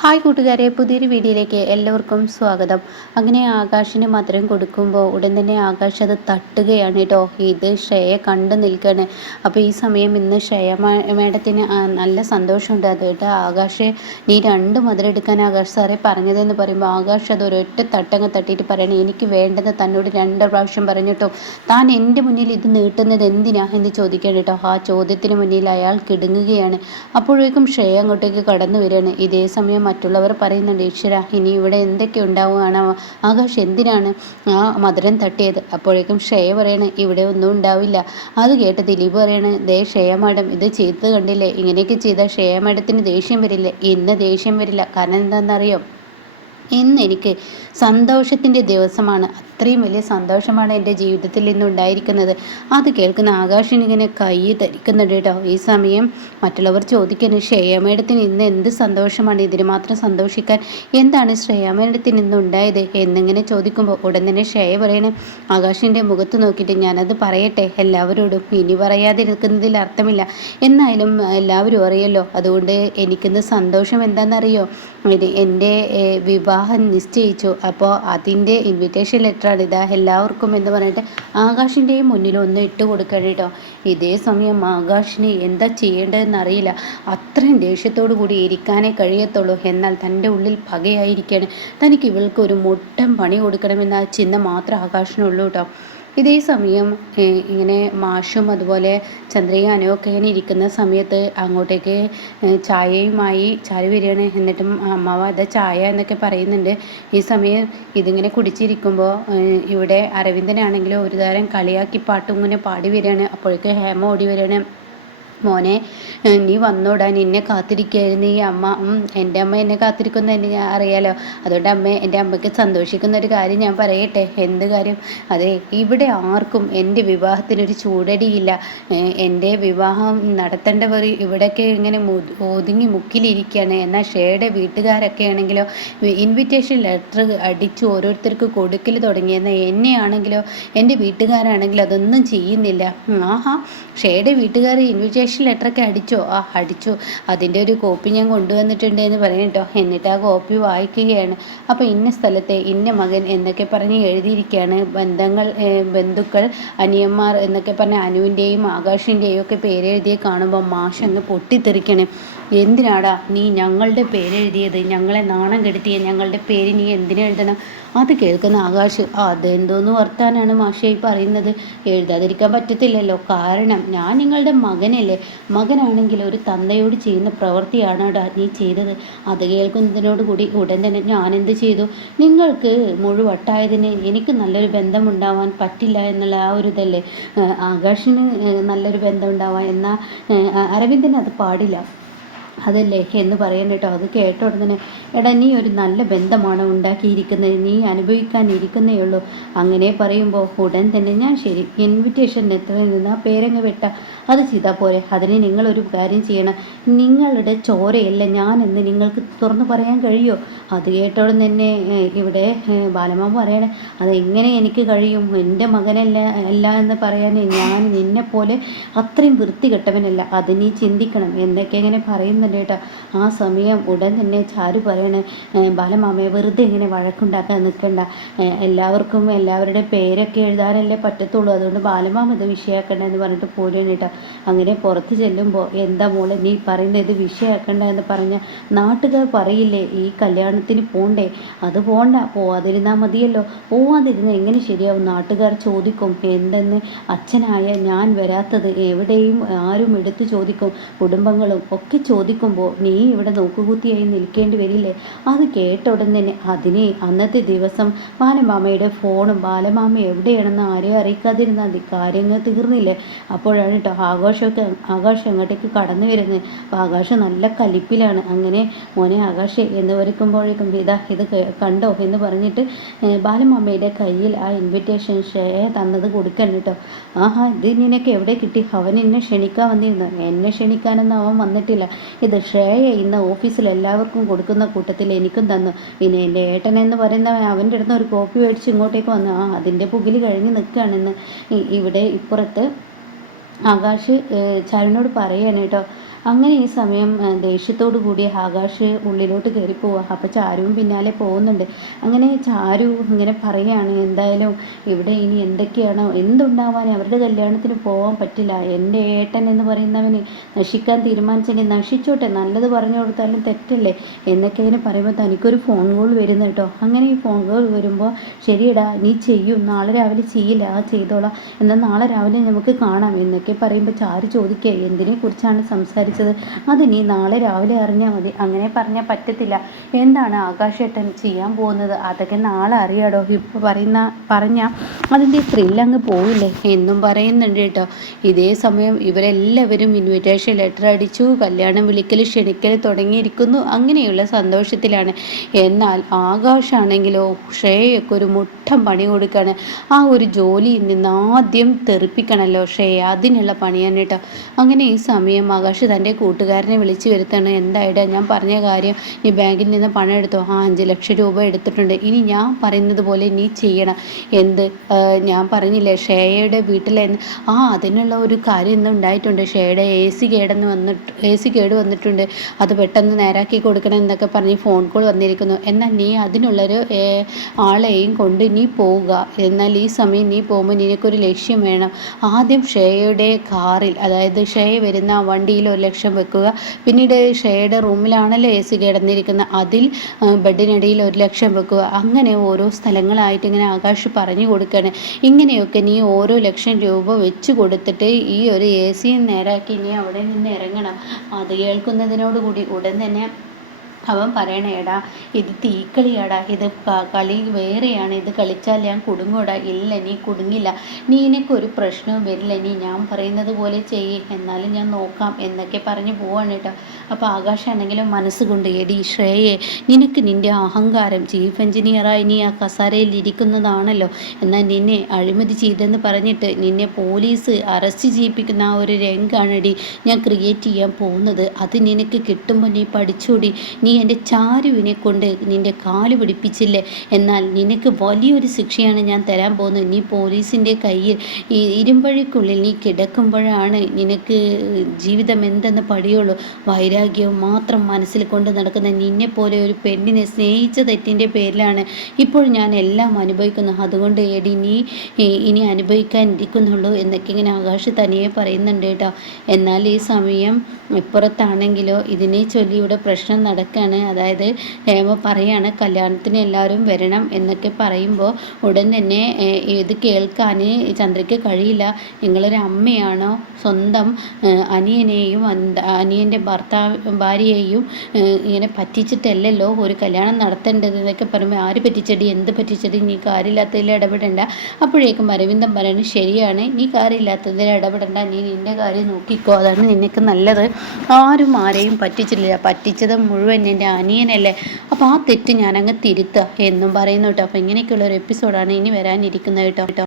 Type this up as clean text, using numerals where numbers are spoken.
Hi കൂട്ടുകാരെ, പുതിയൊരു വീഡിയോയിലേക്ക് എല്ലാവർക്കും സ്വാഗതം. അങ്ങനെ ആകാശിന് മധുരം കൊടുക്കുമ്പോൾ ഉടൻ തന്നെ ആകാശ് അത് തട്ടുകയാണ് കേട്ടോ. ഇത് ശ്രേയ കണ്ടു നിൽക്കുകയാണ്. അപ്പോൾ ഈ സമയം ഇന്ന് ശ്രേയ മേഡത്തിന് നല്ല സന്തോഷമുണ്ട്. അത് കേട്ടോ ആകാശ്, നീ 2 മധുരം എടുക്കാൻ ആകാശ് സാറെ പറഞ്ഞതെന്ന് പറയുമ്പോൾ ആകാശ് അത് ഒരൊറ്റ തട്ടങ്ങ് തട്ടിയിട്ട് പറയണേ, എനിക്ക് വേണ്ടത് തന്നോട് 2 പ്രാവശ്യം പറഞ്ഞിട്ടോ താൻ എൻ്റെ മുന്നിൽ ഇത് നീട്ടുന്നത് എന്തിനാ എന്ന് ചോദിക്കണം കേട്ടോ. ആ ചോദ്യത്തിന് മുന്നിൽ അയാൾ കിടുങ്ങുകയാണ്. അപ്പോഴേക്കും ശ്രേയ അങ്ങോട്ടേക്ക് കടന്നു വരികയാണ്. ഇതേ സമയം മറ്റുള്ളവർ പറയുന്നുണ്ട്, ഈശ്വര ഇനി ഇവിടെ എന്തൊക്കെ ഉണ്ടാവുകയാണ്, ആകാശ് എന്തിനാണ് ആ മധുരം തട്ടിയത്. അപ്പോഴേക്കും ശ്രേയ പറയണേ, ഇവിടെ ഒന്നും ഉണ്ടാവില്ല. അത് കേട്ട് ദിലീപ് പറയണേ, ദേ ശ്രേയ മാഡം ഇത് ചെയ്തത് കണ്ടില്ലേ, ഇങ്ങനെയൊക്കെ ചെയ്താൽ ശ്രേയ മാഡത്തിന് ദേഷ്യം വരില്ലേ? ഇന്ന് ദേഷ്യം വരില്ല. കാരണം എന്താണെന്നറിയോ, ഇന്ന് എനിക്ക് സന്തോഷത്തിൻ്റെ ദിവസമാണ്. അത്രയും വലിയ സന്തോഷമാണ് എൻ്റെ ജീവിതത്തിൽ ഇന്നുണ്ടായിരിക്കുന്നത്. അത് കേൾക്കുന്ന ആകാശിനിങ്ങനെ കൈ ധരിക്കുന്നുണ്ട് കേട്ടോ. ഈ സമയം മറ്റുള്ളവർ ചോദിക്കുന്നു, ശ്രേയ മേഡത്തിന് ഇന്ന് എന്ത് സന്തോഷമാണ്, ഇതിന് മാത്രം സന്തോഷിക്കാൻ എന്താണ് ശ്രേയ മേഡത്തിന് ഇന്ന് ഉണ്ടായത് എന്നിങ്ങനെ ചോദിക്കുമ്പോൾ ഉടൻ തന്നെ ശ്രേയ പറയണേ, ആകാശിൻ്റെ മുഖത്ത് നോക്കിയിട്ട്, ഞാനത് പറയട്ടെ എല്ലാവരോടും, ഇനി പറയാതെ നിൽക്കുന്നതിൽ അർത്ഥമില്ല. എന്നാലും എല്ലാവരും അറിയല്ലോ. അതുകൊണ്ട് എനിക്കിന്ന് സന്തോഷം എന്താണെന്നറിയോ, എൻ്റെ വിവാഹം നിശ്ചയിച്ചു. അപ്പോൾ അതിൻ്റെ ഇൻവിറ്റേഷൻ ലെറ്ററാണ് ഇതാ എല്ലാവർക്കും എന്ന് പറഞ്ഞിട്ട് ആകാശിൻ്റെയും മുന്നിൽ ഒന്ന് ഇട്ട് കൊടുക്കണം കേട്ടോ. ഇതേ സമയം ആകാശിന് എന്താ ചെയ്യേണ്ടതെന്നറിയില്ല. അത്രയും ദേഷ്യത്തോടു കൂടി ഇരിക്കാനേ കഴിയത്തുള്ളൂ. എന്നാൽ തൻ്റെ ഉള്ളിൽ പകയായിരിക്കുകയാണ്. തനിക്ക് ഇവൾക്ക് ഒരു മുട്ടം പണി കൊടുക്കണമെന്ന ചിന്ത മാത്രം ആകാശിനുള്ളൂ കേട്ടോ. ഇതേ സമയം ഇങ്ങനെ മാഷും അതുപോലെ ചന്ദ്രയാനും ഒക്കെ ഇങ്ങനെ ഇരിക്കുന്ന സമയത്ത് അങ്ങോട്ടേക്ക് ചായയുമായി ചാരു വരികയാണ്. എന്നിട്ടും അമ്മാവ അത് ചായ എന്നൊക്കെ പറയുന്നുണ്ട്. ഈ സമയം ഇതിങ്ങനെ കുടിച്ചിരിക്കുമ്പോൾ ഇവിടെ അരവിന്ദനാണെങ്കിലും ഒരു തരം കളിയാക്കി പാട്ടും ഇങ്ങനെ പാടി വരികയാണ്. അപ്പോഴേക്ക് ഹേമ ഓടി വരികയാണ്, മോനെ നീ വന്നോടാ, നിന്നെ കാത്തിരിക്കുകയായിരുന്നു ഈ അമ്മ. എൻ്റെ അമ്മ എന്നെ കാത്തിരിക്കുന്ന എന്നെ ഞാൻ അറിയാലോ. അതുകൊണ്ട് എൻ്റെ അമ്മയ്ക്ക് സന്തോഷിക്കുന്ന ഒരു കാര്യം ഞാൻ പറയട്ടെ. എന്ത് കാര്യം? അതെ, ഇവിടെ ആർക്കും എൻ്റെ വിവാഹത്തിനൊരു ചൂടടിയില്ല. എൻ്റെ വിവാഹം നടത്തേണ്ടവർ ഇവിടെയൊക്കെ ഇങ്ങനെ ഒതുങ്ങി മുക്കിലിരിക്കുകയാണ്. എന്നാൽ ഷേയുടെ വീട്ടുകാരൊക്കെ ആണെങ്കിലോ ഇൻവിറ്റേഷൻ ലെറ്റർ അടിച്ച് ഓരോരുത്തർക്ക് കൊടുക്കൽ തുടങ്ങി. എന്നാൽ എന്നെയാണെങ്കിലോ എൻ്റെ വീട്ടുകാരാണെങ്കിലോ അതൊന്നും ചെയ്യുന്നില്ല. ആഹാ, ഷേയുടെ വീട്ടുകാർ ഇൻവിറ്റേഷൻ ലെറ്ററൊക്കെ അടിച്ചോ? അടിച്ചു. അതിൻ്റെ ഒരു കോപ്പി ഞാൻ കൊണ്ടുവന്നിട്ടുണ്ട് എന്ന് പറയും കേട്ടോ. എന്നിട്ട് ആ കോപ്പി വായിക്കുകയാണ്. അപ്പോൾ ഇന്ന സ്ഥലത്തെ ഇന്ന മകൻ എന്നൊക്കെ പറഞ്ഞ് എഴുതിയിരിക്കുകയാണ്. ബന്ധുക്കൾ, അനിയന്മാർ എന്നൊക്കെ പറഞ്ഞ് അനുവിൻ്റെയും ആകാശിൻ്റെയും ഒക്കെ പേരെഴുതിയെ കാണുമ്പോൾ മാഷ് അങ്ങ് പൊട്ടിത്തെറിക്കണേ. എന്തിനാടാ നീ ഞങ്ങളുടെ പേരെഴുതിയത്? ഞങ്ങളെ നാണം കെടുത്തിയ ഞങ്ങളുടെ പേര് നീ എന്തിനെഴുതണം? അത് കേൾക്കുന്ന ആകാശ്, അതെന്തോന്ന് വർത്താനാണ് മാഷേ പറയുന്നത്? എഴുതാതിരിക്കാൻ പറ്റത്തില്ലല്ലോ. കാരണം ഞാൻ നിങ്ങളുടെ മകനല്ലേ. മകനാണെങ്കിൽ ഒരു തന്തയോട് ചെയ്യുന്ന പ്രവൃത്തിയാണോടാ നീ ചെയ്തത്. അത് കേൾക്കുന്നതിനോട് കൂടി ഉടൻ തന്നെ ഞാനെന്ത് ചെയ്തു? നിങ്ങൾക്ക് മുഴുവട്ടായതിന് എനിക്ക് നല്ലൊരു ബന്ധമുണ്ടാവാൻ പറ്റില്ല എന്നുള്ള ആ ഒരു ഇതല്ലേ ആകാശിന് നല്ലൊരു ബന്ധം ഉണ്ടാവാൻ. എന്നാൽ അരവിന്ദന് അത് പാടില്ല അതല്ലേ എന്ന് പറയണം കേട്ടോ. അത് കേട്ട ഉടനെ, എടാ നീ ഒരു നല്ല ബന്ധമാണ് ഉണ്ടാക്കിയിരിക്കുന്നത്, നീ അനുഭവിക്കാനിരിക്കുന്നേ ഉള്ളൂ. അങ്ങനെ പറയുമ്പോൾ ഉടൻ തന്നെ ഞാൻ ശരി, ഇൻവിറ്റേഷൻ ലെറ്ററിൽ നിന്ന് ആ പേരങ്ങ് വെട്ട അത് ചെയ്താൽ പോരെ. അതിന് നിങ്ങളൊരു കാര്യം ചെയ്യണം, നിങ്ങളുടെ ചോരയല്ല ഞാനെന്ന് നിങ്ങൾക്ക് തുറന്നു പറയാൻ കഴിയുമോ? അത് കേട്ടോടും തന്നെ ഇവിടെ ബാലമാമ പറയണേ, അതെങ്ങനെ എനിക്ക് കഴിയും? എൻ്റെ മകനല്ല എന്ന് പറയാൻ ഞാൻ നിന്നെപ്പോലെ അത്രയും വൃത്തികെട്ടവനല്ല. അത് നീ ചിന്തിക്കണം എന്നൊക്കെ ഇങ്ങനെ പറയുന്നുണ്ട് കേട്ടോ. ആ സമയം ഉടൻ തന്നെ ചാരു പറയണേ, ബാലമാമയെ വെറുതെ ഇങ്ങനെ വഴക്കുണ്ടാക്കാൻ നിൽക്കണ്ട, എല്ലാവർക്കും എല്ലാവരുടെ പേരൊക്കെ എഴുതാനല്ലേ പറ്റത്തുള്ളൂ. അതുകൊണ്ട് ബാലമാമ ഇത് വിഷയമാക്കണ്ട എന്ന് പറഞ്ഞിട്ട് പോരുകയാണ് കേട്ടോ. അങ്ങനെ പുറത്ത് ചെല്ലുമ്പോൾ, എന്താ മോളെ നീ പറയുന്നത്, ഇത് വിഷയമാക്കണ്ട എന്ന് പറഞ്ഞാൽ നാട്ടുകാർ പറയില്ലേ ഈ കല്യാണത്തിന് പോണ്ടേ? അത് പോണ്ട, പോവാതിരുന്നാൽ മതിയല്ലോ. പോവാതിരുന്നാൽ എങ്ങനെ ശരിയാവും? നാട്ടുകാർ ചോദിക്കും എന്തെന്ന് അച്ഛനായ ഞാൻ വരാത്തത് എവിടെയും ആരും എടുത്തു ചോദിക്കും, കുടുംബങ്ങളും ഒക്കെ ചോദിക്കുമ്പോൾ നീ ഇവിടെ നോക്കുകുത്തിയായി നിൽക്കേണ്ടി വരില്ലേ? അത് കേട്ട ഉടൻ തന്നെ അതിനെ അന്നത്തെ ദിവസം ബാലമാമയുടെ ഫോണും ബാലമാമ എവിടെയാണെന്ന് ആരെയും അറിയിക്കാതിരുന്നാൽ മതി, കാര്യങ്ങൾ തീർന്നില്ലേ? അപ്പോഴാണ് കേട്ടോ ആകാശം അങ്ങോട്ടേക്ക് കടന്നു വരുന്നത്. അപ്പോൾ ആകാശം നല്ല കലിപ്പിലാണ്. അങ്ങനെ മോനെ ആകാശേ എന്ന് വരയ്ക്കുമ്പോഴേക്കും ഇത് കണ്ടോ എന്ന് പറഞ്ഞിട്ട് ബാലമാമയുടെ കയ്യിൽ ആ ഇൻവിറ്റേഷൻ ശ്രേയ തന്നത് കൊടുക്കണം കേട്ടോ. ആഹാ, ഇത് നിനക്ക് എവിടെ കിട്ടി? അവൻ എന്നെ ക്ഷണിക്കാൻ വന്നിരുന്നു. എന്നെ ക്ഷണിക്കാനൊന്നും അവൻ വന്നിട്ടില്ല. ഇത് ശ്രേയ ഇന്ന് ഓഫീസിൽ എല്ലാവർക്കും കൊടുക്കുന്ന കൂട്ടത്തിൽ എനിക്കും തന്നു. പിന്നെ എൻ്റെ ഏട്ടനെന്ന് പറയുന്നവൻ അവൻ്റെ അടുത്ത് ഒരു കോപ്പി മേടിച്ച് ഇങ്ങോട്ടേക്ക് വന്നു. അതിൻ്റെ പുകിൽ കഴിഞ്ഞ് നിൽക്കുകയാണെന്ന് ഇവിടെ ഇപ്പുറത്ത് ആകാശ് ചാരുവിനോട് പറയാണ് കേട്ടോ. അങ്ങനെ ഈ സമയം ദേഷ്യത്തോടു കൂടി ആകാശ് ഉള്ളിലോട്ട് കയറി പോവുക. അപ്പോൾ ചാരുവും പിന്നാലെ പോകുന്നുണ്ട്. അങ്ങനെ ചാരു ഇങ്ങനെ പറയുകയാണ്, എന്തായാലും ഇവിടെ ഇനി എന്തൊക്കെയാണോ എന്തുണ്ടാവാൻ അവരുടെ കല്യാണത്തിന് പോകാൻ പറ്റില്ല. എൻ്റെ ഏട്ടൻ എന്ന് പറയുന്നവന് നശിക്കാൻ തീരുമാനിച്ചെങ്കിൽ നശിച്ചോട്ടെ, നല്ലത് പറഞ്ഞു കൊടുത്താലും തെറ്റല്ലേ എന്നൊക്കെ ഇങ്ങനെ പറയുമ്പോൾ തനിക്കൊരു ഫോൺ കോൾ വരുന്നു കേട്ടോ. അങ്ങനെ ഈ ഫോൺ കോൾ വരുമ്പോൾ, ശരിയടാ നീ ചെയ്യും, നാളെ രാവിലെ ചെയ്യില്ല, ചെയ്തോളാം, എന്നാൽ നാളെ രാവിലെ നമുക്ക് കാണാം എന്നൊക്കെ പറയുമ്പോൾ ചാരു ചോദിക്കുക, എന്തിനെ കുറിച്ചാണ് സംസാരിച്ചത്, അത് നീ നാളെ രാവിലെ അറിഞ്ഞാൽ മതി. അങ്ങനെ പറഞ്ഞാൽ പറ്റത്തില്ല, എന്താണ് ആകാശേട്ടൻ ചെയ്യാൻ പോകുന്നത്, അതൊക്കെ നാളെ അറിയാടോ, ഇപ്പോൾ പറഞ്ഞാൽ അതിൻ്റെ ത്രില്ലങ്ങ് പോവില്ലേ എന്നും പറയുന്നുണ്ട് കേട്ടോ. ഇതേ സമയം ഇവരെല്ലാവരും ഇൻവിറ്റേഷൻ ലെറ്റർ അടിച്ചു, കല്യാണം വിളിക്കൽ ക്ഷണിക്കൽ തുടങ്ങിയിരിക്കുന്നു. അങ്ങനെയുള്ള സന്തോഷത്തിലാണ്. എന്നാൽ ആകാശാണെങ്കിലോ ശ്രേയൊക്കെ ഒരു മുട്ടം പണി കൊടുക്കുകയാണ്. ആ ഒരു ജോലിയിൽ നിന്ന് ആദ്യം തെറിപ്പിക്കണമല്ലോ ശ്രേയ, അതിനുള്ള പണിയാണ് കേട്ടോ. അങ്ങനെ ഈ സമയം ആകാശ് തൻ്റെ കൂട്ടുകാരനെ വിളിച്ചു വരുത്താണ്. എന്തായിടാ, ഞാൻ പറഞ്ഞ കാര്യം, നീ ബാങ്കിൽ നിന്ന് പണം എടുത്തോ? 5 ലക്ഷം രൂപ എടുത്തിട്ടുണ്ട്. ഇനി ഞാൻ പറയുന്നത് പോലെ നീ ചെയ്യണം. എന്ത്, ഞാൻ പറഞ്ഞില്ലേ ശ്രേയയുടെ വീട്ടിലെ അതിനുള്ള ഒരു കാര്യം ഇന്ന് ഉണ്ടായിട്ടുണ്ട്. ശ്രേയയുടെ എ സി കേട് വന്നിട്ടുണ്ട്, അത് പെട്ടെന്ന് നേരാക്കി കൊടുക്കണം എന്നൊക്കെ പറഞ്ഞ് ഫോൺ കോൾ വന്നിരിക്കുന്നു. എന്നാൽ നീ അതിനുള്ളൊരു ആളെയും കൊണ്ട് നീ പോവുക. എന്നാൽ ഈ സമയം നീ പോകുമ്പോൾ നിനക്കൊരു ലക്ഷ്യം വേണം. ആദ്യം ശ്രേയയുടെ കാറിൽ, അതായത് ശ്രേയ വരുന്ന വണ്ടിയിൽ 1 ലക്ഷം വെക്കുക. പിന്നീട് ശ്രേയയുടെ റൂമിലാണല്ലോ എ സി കിടന്നിരിക്കുന്നത്, അതിൽ ബെഡിനടിയിൽ 1 ലക്ഷം വെക്കുക. അങ്ങനെ ഓരോ സ്ഥലങ്ങളായിട്ട് ഇങ്ങനെ ആകാശ് പറഞ്ഞു കൊടുക്കുകയാണ്. ഇങ്ങനെയൊക്കെ നീ ഓരോ ലക്ഷം രൂപ വെച്ച് കൊടുത്തിട്ട് ഈ ഒരു എ സി നേരാക്കി നീ അവിടെ നിന്ന് ഇറങ്ങണം. അത് കേൾക്കുന്നതിനോടുകൂടി ഉടൻ തന്നെ അവൻ പറയണേടാ, ഇത് തീക്കളിയാടാ, ഇത് കളി വേറെയാണ്, ഇത് കളിച്ചാൽ ഞാൻ കുടുങ്ങൂടാ. ഇല്ല, നീ കുടുങ്ങില്ല, നീ എനിക്കൊരു പ്രശ്നവും വരില്ല, നീ ഞാൻ പറയുന്നത് പോലെ ചെയ്യ്, എന്നാലും ഞാൻ നോക്കാം എന്നൊക്കെ പറഞ്ഞ് പോവാണ് കേട്ടോ. അപ്പോൾ ആകാശാണെങ്കിലും മനസ്സുകൊണ്ട്, എടി ശ്രേയെ, നിനക്ക് നിൻ്റെ അഹങ്കാരം, ചീഫ് എഞ്ചിനീയറായി നീ ആ കസാരയിൽ ഇരിക്കുന്നതാണല്ലോ, എന്നാൽ നിന്നെ അഴിമതി ചെയ്തെന്ന് പറഞ്ഞിട്ട് നിന്നെ പോലീസ് അറസ്റ്റ് ചെയ്യിപ്പിക്കുന്ന ആ ഒരു രംഗാണെടി ഞാൻ ക്രിയേറ്റ് ചെയ്യാൻ പോകുന്നത്. അത് നിനക്ക് കിട്ടുമ്പോൾ നീ പഠിച്ചോടി. നീ എൻ്റെ ചാരുവിനെ കൊണ്ട് നിൻ്റെ കാല് പിടിപ്പിച്ചില്ലേ, എന്നാൽ നിനക്ക് വലിയൊരു ശിക്ഷയാണ് ഞാൻ തരാൻ പോകുന്നത്. നീ പോലീസിൻ്റെ കയ്യിൽ ഈ ഇരുമ്പഴിക്കുള്ളിൽ നീ കിടക്കുമ്പോഴാണ് നിനക്ക് ജീവിതം എന്തെന്ന് പഠിയുള്ളൂ. വൈരാഗ്യവും മാത്രം മനസ്സിൽ കൊണ്ട് നടക്കുന്ന നിന്നെപ്പോലെ ഒരു പെണ്ണിനെ സ്നേഹിച്ച തെറ്റിൻ്റെ പേരിലാണ് ഇപ്പോൾ ഞാൻ എല്ലാം അനുഭവിക്കുന്നത്. അതുകൊണ്ട് എടി, നീ ഇനി അനുഭവിക്കാൻ ഇരിക്കുന്നുള്ളൂ എന്നൊക്കെ ഇങ്ങനെ ആകാശ് തനിയെ പറയുന്നുണ്ട് കേട്ടോ. എന്നാൽ ഈ സമയം ഇപ്പുറത്താണെങ്കിലോ ഇതിനെ ചൊല്ലി ഇവിടെ പ്രശ്നം നടക്കുകയാണ്. അതായത് ഹേമ പറയാണ്, കല്യാണത്തിന് എല്ലാവരും വരണം എന്നൊക്കെ പറയുമ്പോൾ ഉടൻ തന്നെ ഇത് കേൾക്കാൻ ചന്ദ്രയ്ക്ക് കഴിയില്ല. നിങ്ങളൊരു അമ്മയാണോ, സ്വന്തം അനിയനെയും അനിയൻ്റെ ഭാര്യയെയും ഇങ്ങനെ പറ്റിച്ചിട്ടല്ലല്ലോ ഒരു കല്യാണം നടത്തേണ്ടത് എന്നൊക്കെ പറയുമ്പോൾ, ആര് പറ്റിച്ചടി, എന്ത് പറ്റിച്ചടി, നീ കാര്യമില്ലാത്തതിൽ ഇടപെടേണ്ട. അപ്പോഴേക്കും അരവിന്ദൻ പറയുന്നത്, ശരിയാണ്, നീ കാര്യമില്ലാത്തതിൽ ഇടപെടേണ്ട, നീ നിൻ്റെ കാര്യം നോക്കിക്കോ, അതാണ് നിനക്ക് നല്ലത്. ആരും ആരെയും പറ്റിച്ചിട്ടില്ല, പറ്റിച്ചത് മുഴുവൻ എൻ്റെ അനിയനല്ലേ, അപ്പോൾ ആ തെറ്റ് ഞാനങ്ങ് തിരുത്തുക എന്നും പറയുന്നു കേട്ടോ. അപ്പോൾ ഇങ്ങനെയൊക്കെയുള്ളൊരു എപ്പിസോഡാണ് ഇനി വരാനിരിക്കുന്നത് കേട്ടോ.